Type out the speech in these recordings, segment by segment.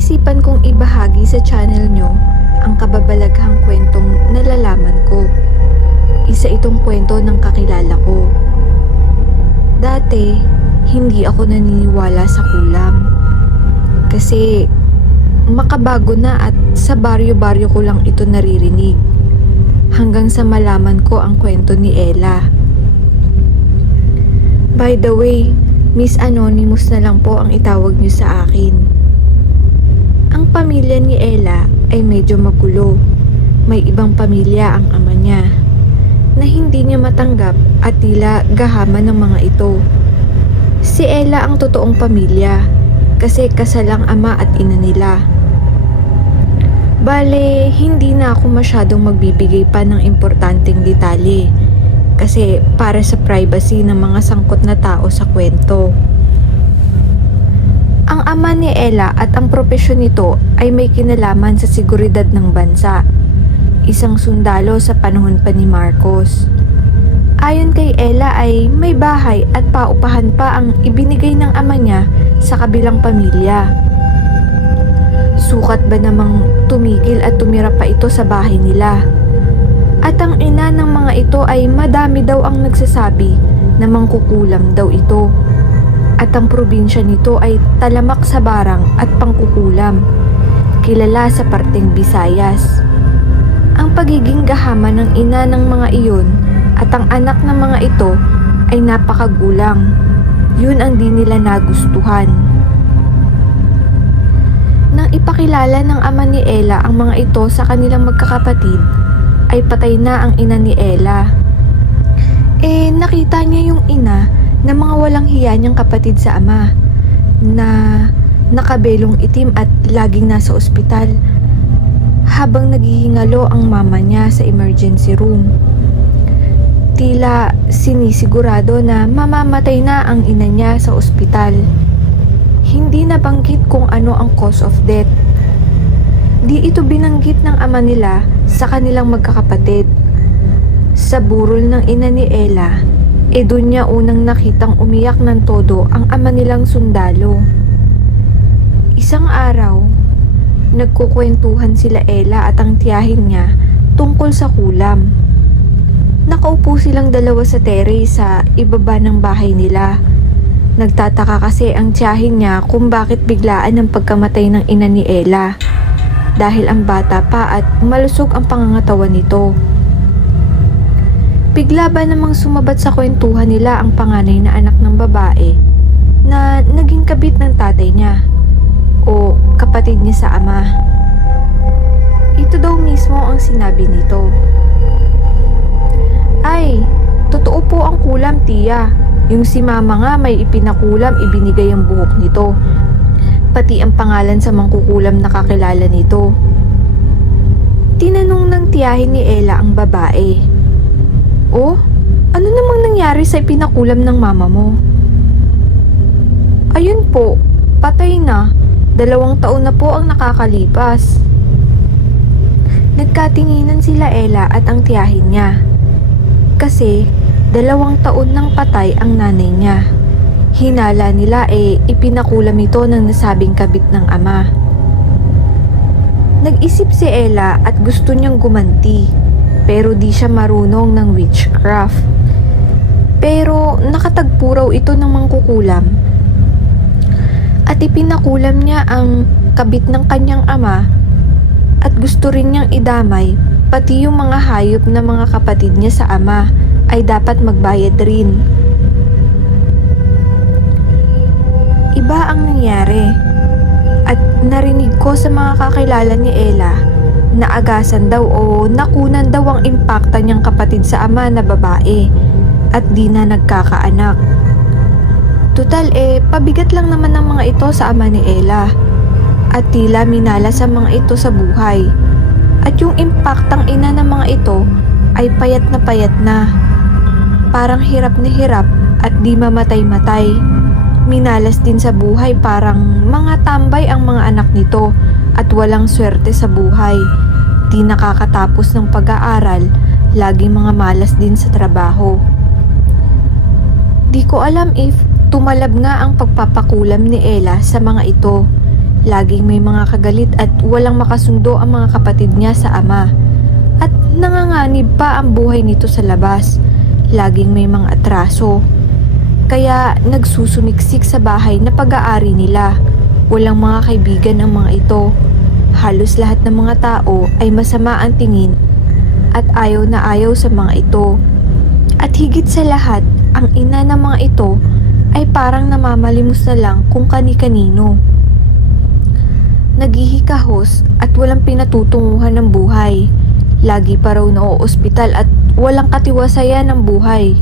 naisipan kong ibahagi sa channel nyo ang kababalaghang kwentong nalalaman ko. Isa itong kwento ng kakilala ko. Dati, hindi ako naniniwala sa kulam. Kasi makabago na at sa baryo-baryo ko lang ito naririnig. Hanggang sa malaman ko ang kwento ni Ella. By the way, Miss Anonymous na lang po ang itawag niyo sa akin. Ang pamilya ni Ella ay medyo magulo. May ibang pamilya ang ama niya na hindi niya matanggap at tila gahaman ng mga ito. Si Ella ang totoong pamilya kasi kasalang ama at ina nila. Bale, hindi na ako masyadong magbibigay pa ng importanteng detalye kasi para sa privacy ng mga sangkot na tao sa kwento. Ang ama ni Ella at ang propesyon nito ay may kinalaman sa seguridad ng bansa. Isang sundalo sa panahon pa ni Marcos. Ayon kay Ella ay may bahay at paupahan pa ang ibinigay ng ama niya sa kabilang pamilya. Sukat ba namang tumigil at tumira pa ito sa bahay nila? At ang ina ng mga ito ay madami daw ang nagsasabi na mangkukulam daw ito. At ang probinsya nito ay talamak sa barang at pangkukulam, kilala sa parteng Visayas. Ang pagiging gahaman ng ina ng mga iyon at ang anak ng mga ito ay napakagulang. Yun ang di nila nagustuhan. Nang ipakilala ng ama ni Ella ang mga ito sa kanilang magkakapatid, ay patay na ang ina ni Ella. Nakita niya yung ina na mga walang hiya niyang kapatid sa ama na nakabelong itim at laging nasa ospital habang naghihingalo ang mama niya sa emergency room. Tila sinisigurado na mamamatay na ang ina niya sa ospital. Hindi nabanggit kung ano ang cause of death. Di ito binanggit ng ama nila sa kanilang magkakapatid. Sa burol ng ina ni Ella, doon niya unang nakitang umiyak ng todo ang ama nilang sundalo. Isang araw, nagkukwentuhan sila Ella at ang tiyahin niya tungkol sa kulam. Nakaupo silang dalawa sa terrace sa ibaba ng bahay nila. Nagtataka kasi ang tiyahin niya kung bakit biglaan ang pagkamatay ng ina ni Ella dahil ang bata pa at malusog ang pangangatawan nito. Bigla ba namang sumabat sa kwentuhan nila ang panganay na anak ng babae na naging kabit ng tatay niya o kapatid niya sa ama. Ito daw mismo ang sinabi nito. Ay, totoo po ang kulam, tiya. Yung si mama nga may ipinakulam, ibinigay ang buhok nito. Pati ang pangalan sa mangkukulam na kakilala nito. Tinanong ng tiyahin ni Ella ang babae. Oh, ano namang nangyari sa ipinakulam ng mama mo? Ayun po, patay na. 2 taon na po ang nakakalipas. Nagkatinginan sila Ella at ang tiyahin niya. Kasi 2 taon nang patay ang nanay niya. Hinala nila ipinakulam ito ng nasabing kabit ng ama. Nag-isip si Ella at gusto niyang gumanti, pero di siya marunong ng witchcraft. Pero nakatagpo raw ito ng mangkukulam. At ipinakulam niya ang kabit ng kanyang ama at gusto rin niyang idamay pati yung mga hayop na mga kapatid niya sa ama ay dapat magbayad rin. Iba ang nangyari at narinig ko sa mga kakilala ni Ella na agasan daw o nakunan daw ang impakta niyang kapatid sa ama na babae at di na nagkakaanak. Tutal pabigat lang naman ng mga ito sa ama ni Ella at tila minala sa mga ito sa buhay. At yung impaktang ina ng mga ito ay payat na. Parang hirap na hirap at di mamatay-matay. Minalas din sa buhay, parang mga tambay ang mga anak nito at walang swerte sa buhay. Di nakakatapos ng pag-aaral, laging mga malas din sa trabaho. Di ko alam if tumalab nga ang pagpapakulam ni Ella sa mga ito. Laging may mga kagalit at walang makasundo ang mga kapatid niya sa ama. At nanganganib pa ang buhay nito sa labas. Laging may mga atraso. Kaya nagsusumiksik sa bahay na pag-aari nila. Walang mga kaibigan ang mga ito. Halos lahat ng mga tao ay masama ang tingin at ayaw na ayaw sa mga ito. At higit sa lahat, ang ina ng mga ito ay parang namamalimos na lang kung kani-kanino. Naghihikahos at walang pinatutunguhan ng buhay. Lagi pa raw na-ospital at walang katiwasayan ng buhay.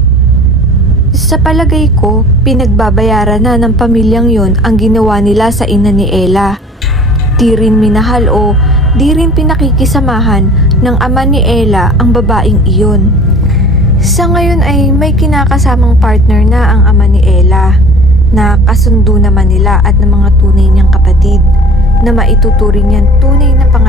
Sa palagay ko, pinagbabayaran na ng pamilyang yon ang ginawa nila sa ina ni Ella. Di rin minahal o di rin pinakikisamahan ng ama ni Ella ang babaeng iyon. Sa ngayon ay may kinakasamang partner na ang ama ni Ella na kasundo naman nila at ng mga tunay niyang kapatid na maituturing niyang tunay na pangalan